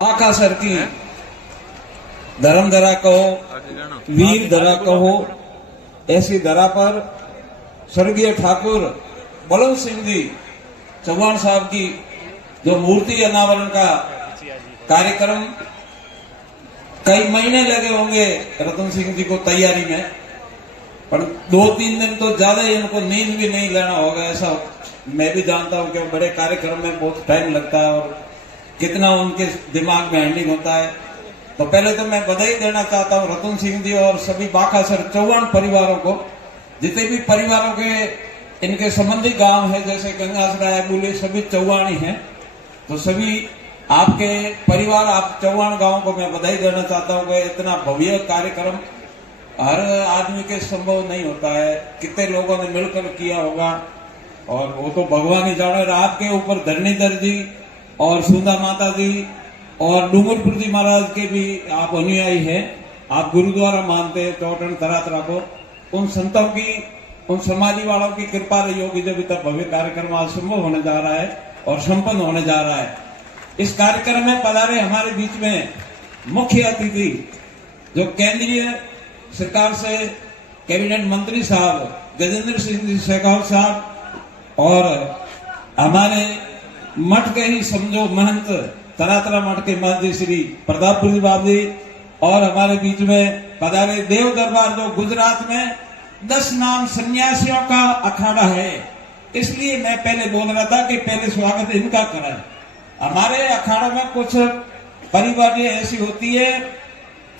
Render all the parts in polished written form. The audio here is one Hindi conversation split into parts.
आकाशर की धर्म धरा कहो, वीर धरा कहो, ऐसी धरा पर स्वर्गीय ठाकुर बलवंत सिंह जी चौहान साहब की जो मूर्ति अनावरण का कार्यक्रम कई महीने लगे होंगे रतन सिंह जी को तैयारी में, पर 2-3 दिन तो ज्यादा ही इनको नींद भी नहीं लेना होगा। ऐसा मैं भी जानता हूं कि बड़े कार्यक्रम में बहुत टाइम लगता है और कितना उनके दिमाग में हैंडलिंग होता है। तो पहले तो मैं बधाई देना चाहता हूं रतन सिंह जी और सभी बाकासर चौहान परिवारों को, जितने भी परिवारों के इनके संबंधी गांव है जैसे गंगासराय बुले सभी चौहान ही हैं। तो सभी आपके परिवार आप चौहान गांव को मैं बधाई देना चाहता हूं कि इतना भव्य कार्यक्रम हर आदमी के संभव नहीं होता है। कितने लोगों ने मिलकर किया होगा और वो तो भगवान ही जाने। आपके ऊपर धरणीधर जी और सुंदा माता जी और डूंगरपुर जी महाराज के भी आप अनुयायी हैं। आप गुरुद्वारा मानते हैं चौटन तरह को। उन संतों की, उन समाधि वालों की कृपा रही होगी जब तक भव्य कार्यक्रम आज संभव होने जा रहा है और संपन्न होने जा रहा है। इस कार्यक्रम में पधारे हमारे बीच में मुख्य अतिथि जो केंद्रीय सरकार से कैबिनेट मंत्री साहब गजेंद्र सिंह शेखावत साहब और हमारे मठ के ही समझो महंत तरातरा मठ के महंत श्री प्रतापपुर जी बाबू जी और हमारे बीच में पधारे देव दरबार जो गुजरात में 10 नाम सन्यासियों का अखाड़ा है। इसलिए मैं पहले बोल रहा था कि पहले स्वागत इनका करें। हमारे अखाड़ा में कुछ परिवार ऐसी होती है,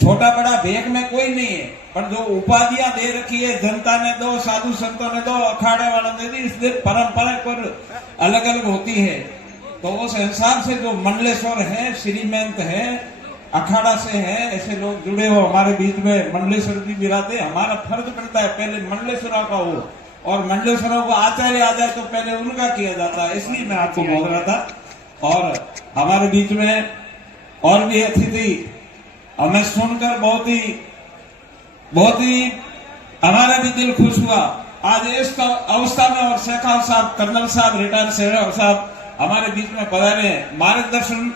छोटा बड़ा भेद में कोई नहीं है, पर जो उपाधियां दे रखी है जनता ने दो, साधु संतों ने दो, अखाड़े वालों ने दी, इसलिए परंपरा पर अलग अलग होती है। तो उस हिसाब से जो मंडलेश्वर है, श्रीमंत है, अखाड़ा से है, ऐसे लोग जुड़े हो हमारे बीच में मंडलेश्वर जी विराते। हमारा फर्ज बनता है पहले मंडलेश्वरों का हो और मंडलेश्वरों को आचार्य आ जाए तो पहले उनका किया जाता है। इसलिए मैं आपको बोल रहा था। और हमारे बीच में और भी अतिथि हमें सुनकर बहुत ही हमारा भी दिल खुश हुआ आज इस अवस्था में। और शेखावत साहब, कर्नल साहब, रिटायर्ड शेखावत साहब हमारे बीच में पधारे हैं। मार्गदर्शन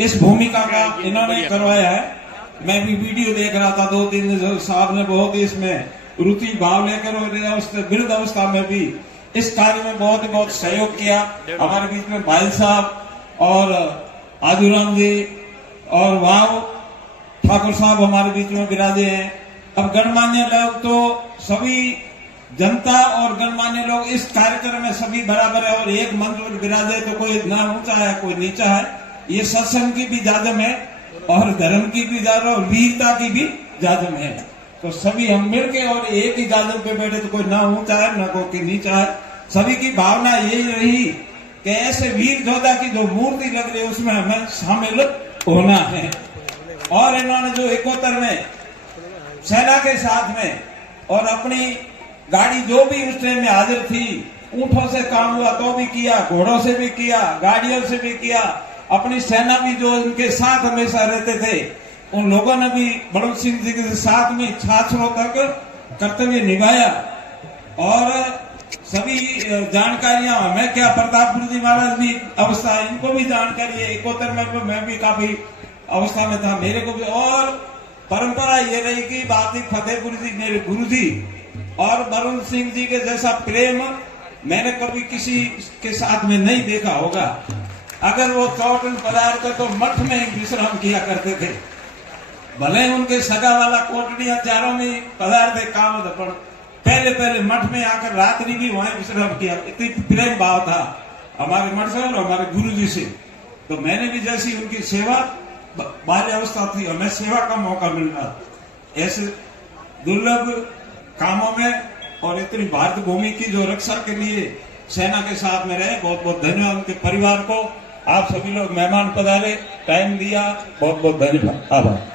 इस भूमिका का इन्होंने करवाया है। मैं भी वीडियो देख रहा था 2-3 दिन, साहब ने बहुत ही इसमें रुचि भाव लेकर और वृद्ध अवस्था में भी इस कार्य में बहुत सहयोग किया। हमारे बीच में भाई साहब और आजूराम जी और वाव ठाकुर साहब हमारे बीच में विराजे हैं। अब गणमान्य लोग तो सभी जनता और गणमान्य लोग इस कार्यक्रम में सभी बराबर है और एक मंच पर विराजे, तो कोई ना ऊंचा है कोई नीचा है। ये सत्संग की भी जाजम है और धर्म की भी जाजम और वीरता की भी जाजम है। तो सभी हम मिलके और एक ही जाजम पे बैठे, तो कोई ना ऊंचा है ना कोई नीचा है। सभी की भावना यही रही कि ऐसे वीर योद्धा की जो मूर्ति लग रही है उसमें हमें शामिल होना है। और इन्होंने जो 71 में सेना के साथ में और अपनी गाड़ी जो भी उस टाइम में हाजिर थी, ऊंटों से काम हुआ तो भी किया, घोड़ों से भी किया, गाड़ियों से भी किया, अपनी सेना भी जो उनके साथ हमेशा रहते थे उन लोगों ने भी बलवंत सिंह जी के साथ में छात्रों तक कर्तव्य निभाया। और सभी जानकारियां हमें क्या, प्रतापपुर जी महाराज भी अवस्था है, इनको भी जानकारी है। 71 में मैं भी काफी अवस्था में था, मेरे को भी। और परंपरा ये रही कि बाकी फतेहपुर जी मेरे गुरु जी और बलवंत सिंह जी के जैसा प्रेम मैंने कभी किसी के साथ में नहीं देखा होगा। अगर वो चौटन पदार्थ तो मठ में ही विश्राम किया करते थे, भले उनके सगा वाला कोटड़ियां चारों में पदार्थ काम था, पर पहले मठ में आकर रात्रि भी वहां विश्राम किया। इतनी प्रेम भाव था हमारे मठ से और हमारे गुरु जी से। तो मैंने भी जैसी उनकी सेवा बाल्य अवस्था थी, हमें सेवा का मौका मिल रहा ऐसे दुर्लभ कामों में और इतनी भारत भूमि की जो रक्षा के लिए सेना के साथ में रहे। बहुत धन्यवाद उनके परिवार को। आप सभी लोग मेहमान पधारे, टाइम दिया, बहुत धन्यवाद, आभार।